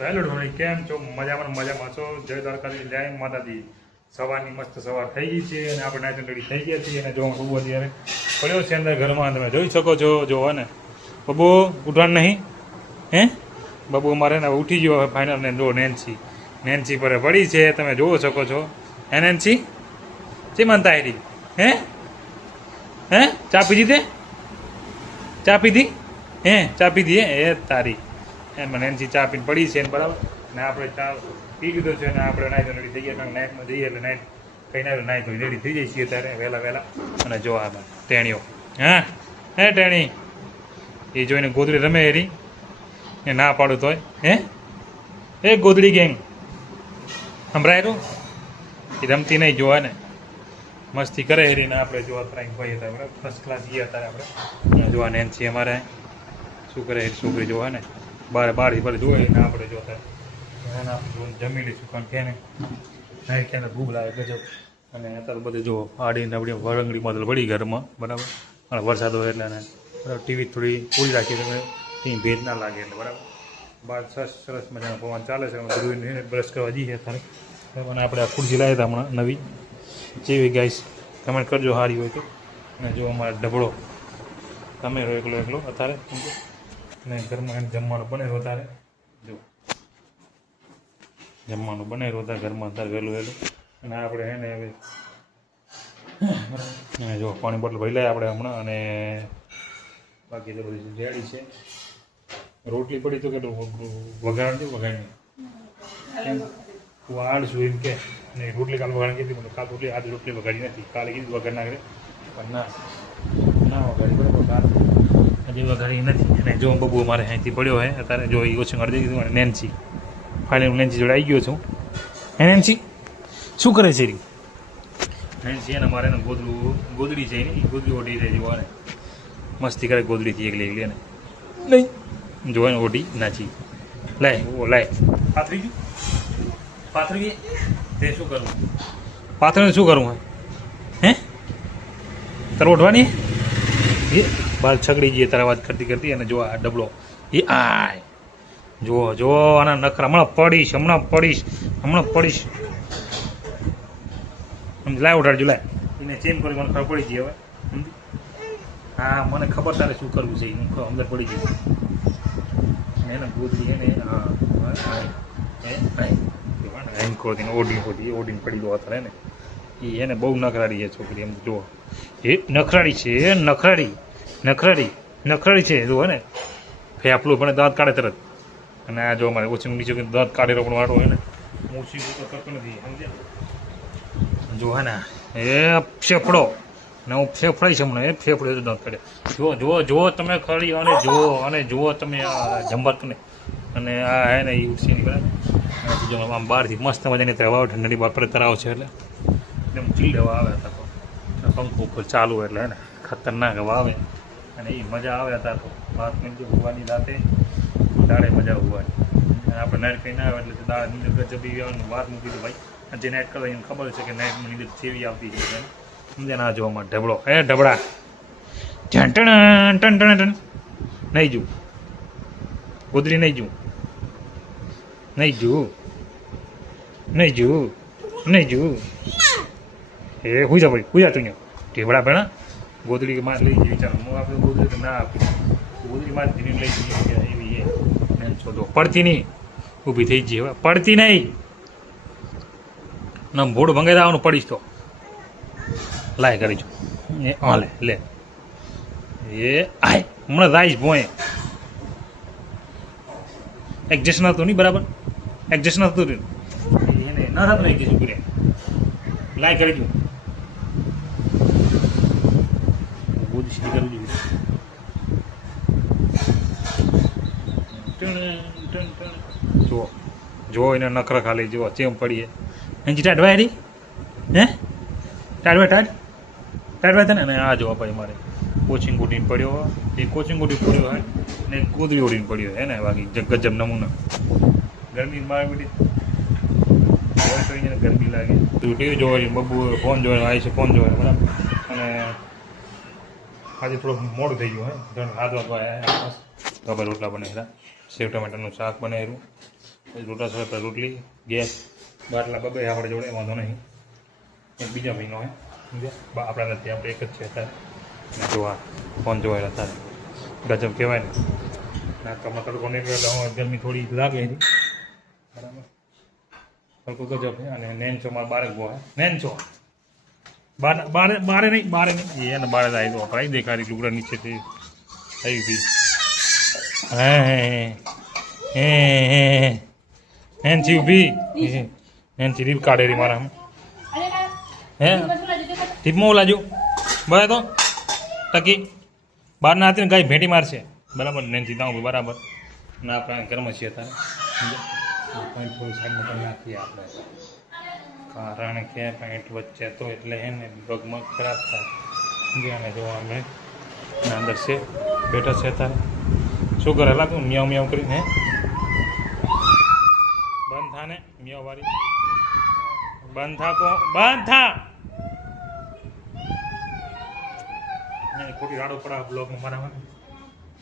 તો હેલો ઢોળી કેમ છો? મજામાં છો? જય દ્વારકાથી, જય માતાજી. સવારની મસ્ત સવાર થઈ ગઈ છે અને આપણે નાચન રેડી થઈ ગયા છીએ અને જો બબુ અત્યારે પડ્યો છે અંદર ઘરમાં. તમે જોઈ શકો છો. જો ને બબુ ઉઠવાનું નહીં હે બબુ અમારે ને ઉઠી ગયો ફાઇનલ ને જો નેન્સી પર પડી છે તમે જોઈ શકો છો. હે નેન્સી શી માનતા આવી હે ચા પીધી તે ચા પીધી ચા પીધી હે તારી એમાં નેન્સી ચા પીને પડી છે ને બરાબર ને આપણે ચા પી લીધો છે ને આપણે નાઈટ રેડી થઈ ગયા કારણ નાઇટમાં જઈએ એટલે નાઇટ કઈ ના નાઈટ રેડી થઈ જાય છીએ ત્યારે વહેલા અને જો આ ટેણીઓ હે ટેણી એ જોઈને ગોદડી રમે એરી એ ના પાડું તોય એ ગોદડી ગેંગ સંભળાયેલું એ રમતી નહીં જોવા ને મસ્તી કરે એરીને આપણે જોવા ત્રાઈ ભાઈ હતા બરાબર ફર્સ્ટ ક્લાસ ગયા હતા આપણે જોવા નેન્સી અમારે શું કરે છોકરી જોવા ને બારી પર જોઈએ ને આપણે જોતા એને આપણે જમી લઈશું કારણ કે એને નાઈટ તેને ભૂખ લાગે ગજબ. અને અત્યારે બધું જો આડીને આપણી વરંગડી મોદલ પડી ઘરમાં બરાબર અને વરસાદ હોય એટલે એને બરાબર ટીવી થોડી ખુલ્લી રાખી તો ત્યાં ભેજ ના લાગે એટલે બરાબર બહાર સરસ મજાનો પવન ચાલે છે બધું બ્રશ કરવા જઈએ અત્યારે અને આપણે આ ખુરશી લાવી હતા હમણાં નવી જેવી ગાઈસ કમેન્ટ કરજો સારી હોય તો. અને જો અમારા ડબડો તમે રહો એકલો અત્યારે ને ઘરમાં એને જમવાનું બનાવ્યું અત્યારે જો જમવાનું બનાવ્યું હતા ઘરમાં અત્યારે વહેલું અને આપણે એને હવે જો પાણી બોટલ ભરી લાવીએ આપણે હમણાં. અને બાકી તો બધી રેડી છે. રોટલી પડી તો કેટલું વઘાર કેમ તું આડશું એમ કે નહીં રોટલી કાલ વઘાર કીધી પણ કાલ રોટલી આજ રોટલી વઘારી નથી કાલે કીધું વઘાર નાખે પણ ના વઘારી બરાબર કાલ હજી વઘારી નથી. અને જો બબુ મારે અહીંથી પડ્યો હોય અત્યારે જો એ ઓછું અડધી દીધું અને નેન્સી ફાઇનલ હું નેન્સી જોડે આવી ગયો છું. નેન્સી શું કરે છે નેન્સી એને મારે ગોદડી છે ને એ ગોદડી ઓઢી રહી જોવા મસ્તી કરે ગોદડીથી એકલી ને નહીં જોવા ને ઓઢી નાચી લાય પાથરી તે શું કરવું પાથરીને શું કરવું હે તારે ઓઢવાની એ બાર છગડી જઈએ તારા વાત કરતી અને જો આ ડબલો એ આય જો આના નખરા હમણાં પડીશ લાય ઉઠાડજો લાય એને ચેન્જ કરી મને ખબર પડી જઈએ હવે હા મને ખબર તારે શું કરવું છે અંદર પડી જઈએ એને ગોદડી એને ઓઢીને પડી ગયો અત્યારે ને એને બહુ નખરાડી છે છોકરી એમ જુઓ એ નખરાડી છે નખરાડી છે જુઓ ને ફેફલું પણ દાંત કાઢે તરત. અને આ જો અમારે ઓછી નીચે દાંત કાઢેલો પણ વાળો હોય ને ઓછી તો કરતો નથી સમજ્યા જો હે ને એ ફેફડો ને હું ફેફડાઈ છે હમણાં એ ફેફડો દાંત કાઢે જુઓ તમે ખરી અને જુઓ તમે આ જંબકને અને આ હે ને એ ઉઠસીની બરાબર આમ બહારથી મસ્ત મજાની હવા ઠંડી બહાર પર તરાવ છે એટલે એકદમ ચીલ હવા આવે હતા પંખો ઉપર ચાલુ એટલે હે ને ખતરનાક હવા આવે અને એ મજા આવે હતા તો વાત મિનિટ હોવાની રાતે દાડે મજા હોવાની અને આપણે નાઇટ કંઈ ના આવે એટલે દાળ નીંદર ગજબી આવવાનું વાત મૂકી દઉં ભાઈ જે નાઇટ કરવા એને ખબર છે કે નાઇટમાં નીંદર કેવી આવતી છે સમજે ના જોવામાં ઢબડો ઢબડા ટન નહીં જું ગોદરી નહીં જું એ હુઈ જા તું ઢેબડા ભેણા ગોદડી માં લઈ જઈ ચાલો હું આપણે ગોદડી ના આપી ગોદડી માં ધીરે લઈ જઈએ એવી એ શોધો પડતી નહીં ઊભી થઈ જઈએ હવે પડતી નહીં ના ભોડ ભંગાઈ આવવાનું પડીશ તો લાય કરી જો એ લે એ આય હમણાં રાઈશ ભોય એડજસ્ટ નતું નહીં બરાબર એડજસ્ટ નતું એને ના થતું નહીં કીધું પૂરે લાય કરી દઉં બહુ સીધી કરવી જોઈએ જો એને નખરા ખાલી જુઓ ચેમ પડીએ એની ટાઢવા રી ટાઢવા થાય ને આ જોવા ભાઈ મારે કોચિંગ ઉડીને પડ્યો એ કોચિંગ ઉડી પડ્યો હોય ને ગોદડી ઉડીને પડ્યો હે ને બાકી ગજબ નમૂના ગરમી મારે બધી ગરમી લાગે ટીવી જોવાની બબુ ફોન જોવાનો આવી છે ફોન જોવાનો બરાબર. અને આજે થોડુંક મોડું થઈ ગયું હે 7 વાગવા આવ્યા તો આપણે રોટલા બનાવ્યા સેવ ટમેટાનું શાક બનાવ્યું રોટા સળે રોટલી ગેસ બાટલા બબે આપણે જોડે વાંધો નહીં. એક બીજા ભાઈનો હે સમજ્યા, આપણા નથી, આપણે એક જ છે અત્યારે. ને જોવા ફોન જોવાયેલા તારે ગજબ કહેવાય ને. નાકામાં તડકો નીકળ્યો એટલે ગરમી થોડી લાગે છે બરાબર. તડકો ગજબ છે. અને નેનચો મારે બારે ગો હે નેનચો બારે નહીં એને બારે આવી દો આપણે દેખાડી લુગડા નીચેથી આવી હતી. હે હે નેનચી ઊભી નેનચી રીપ કાઢે રહી મારા હે ટીપમાં લાજો બરાબર. તો ટકી બહાર ના હતી ને ગાય ભેટી મારશે બરાબર. નેનચી ત્યાં બરાબર. ના આપણે ઘરમાં છીએ અત્યારે થોડી સાઈડમાં કરી નાખીએ આપણે, કારણ કે પેન્ટ વચ્ચે તો એટલે હે ને પગમાં ખરાબ થાય. અને જોવા અમે અંદર છે બેઠા છે અત્યારે. શું કરે લાગું મિયાવ મિયાવ કરીને હે બંધ થા ને મિયાવ વાળી બંધ થા કો બંધ થા. ખોટી રાડો પડા બ્લોકમાં મારા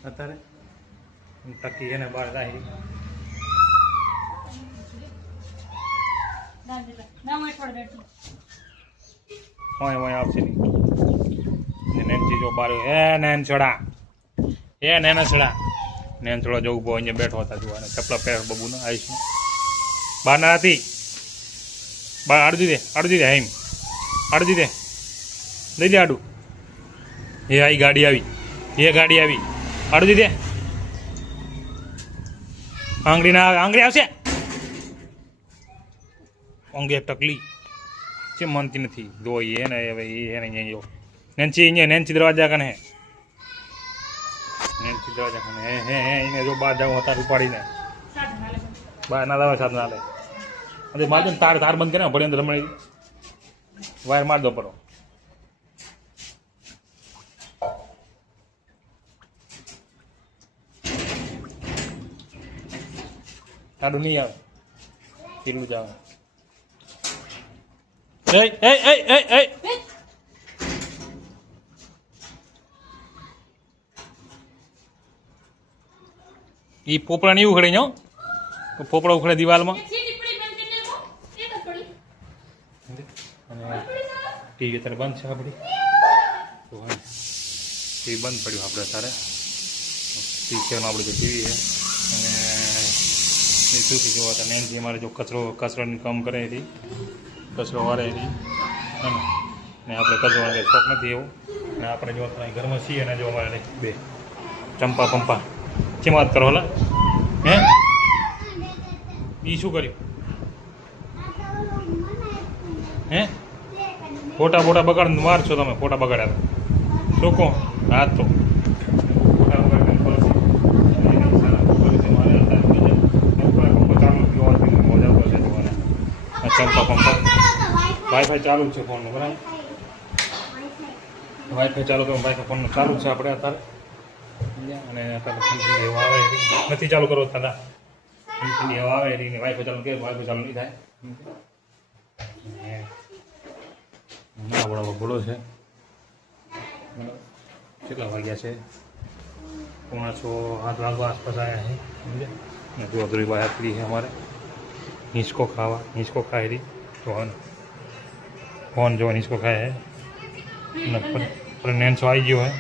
અત્યારે ટકી એને બહાર જાય આવશે નેનચી જો બાર એ નેન છોડા એ નેના છોડા નેન છોડા જવું બહુ અહીંયા બેઠો હતા જોવા ચપલા પહેર બબુ ને આવીશું બહાર ના હતી બહાર આડું દે હેમ આડું દે લઈ દે આડું. એ આવી ગાડી આવી આડું દે આંગળી આવશે. અંગે ટકલી છે માનતી નથી દો એને હવે એને અહીંયા નેનચી અહીંયા નેનચી દરવાજા કને નેનચી દરવાજા કને હે એને જો બહાર જાઉં હતા ઉપાડીને બહાર ના દવા સાથ ના લે. અરે બાજુ તાર બંધ કરે ભણી અંદર રમણી વાયર માર દો પડો. આડું નહીં આવે કેટલું જ આવે. એ પોપડા નહીં ઉખડે નો પોપડા ઉખડે દિવાલમાં. ટીવી અત્યારે બંધ છે આપણી ટીવી બંધ પડ્યું આપણે અત્યારે. પીછેમાં આપણું જે ટીવી છે અને એ શું જોવા હતા નેનથી અમારે જો કચરોનું કામ કરે હતી કચરો વાળે હતી ને આપણે કચરો વાળે શોખ નથી એવો. ને આપણે જો ઘરમાં છીએ અને જો અમારે બે ચંપા પંપા કેમ વાત કરો હલા હે એ શું કર્યું હે ફોટા બોટા બગાડ માર છો તમે ફોટા બગાડ્યા શું કહો હા તો ચંપા પંપા વાઈફાઈ ચાલુ જ છે ફોનનું બરાબર. વાઈફાઈ ચાલુ તો વાઈફાઈ ફોનનું ચાલુ જ છે આપણે અત્યારે. અને અત્યારે હવા આવે નથી ચાલુ કરવો દાદા હવા આવે એની વાઈફાઈ ચાલુ કે વાઈફાઈ ચાલુ નહીં થાય. ના બરાબર બોલો છે કેટલા વાગ્યા છે 6:30 વાગવા આસપાસ આવ્યા છે સમજે. જો અધૂરી બહાર કરી છે અમારે હિંચકો ખાઈ રહી તો ફોન જો હિંચકો ખાય હે નેનસો આવી ગયો હે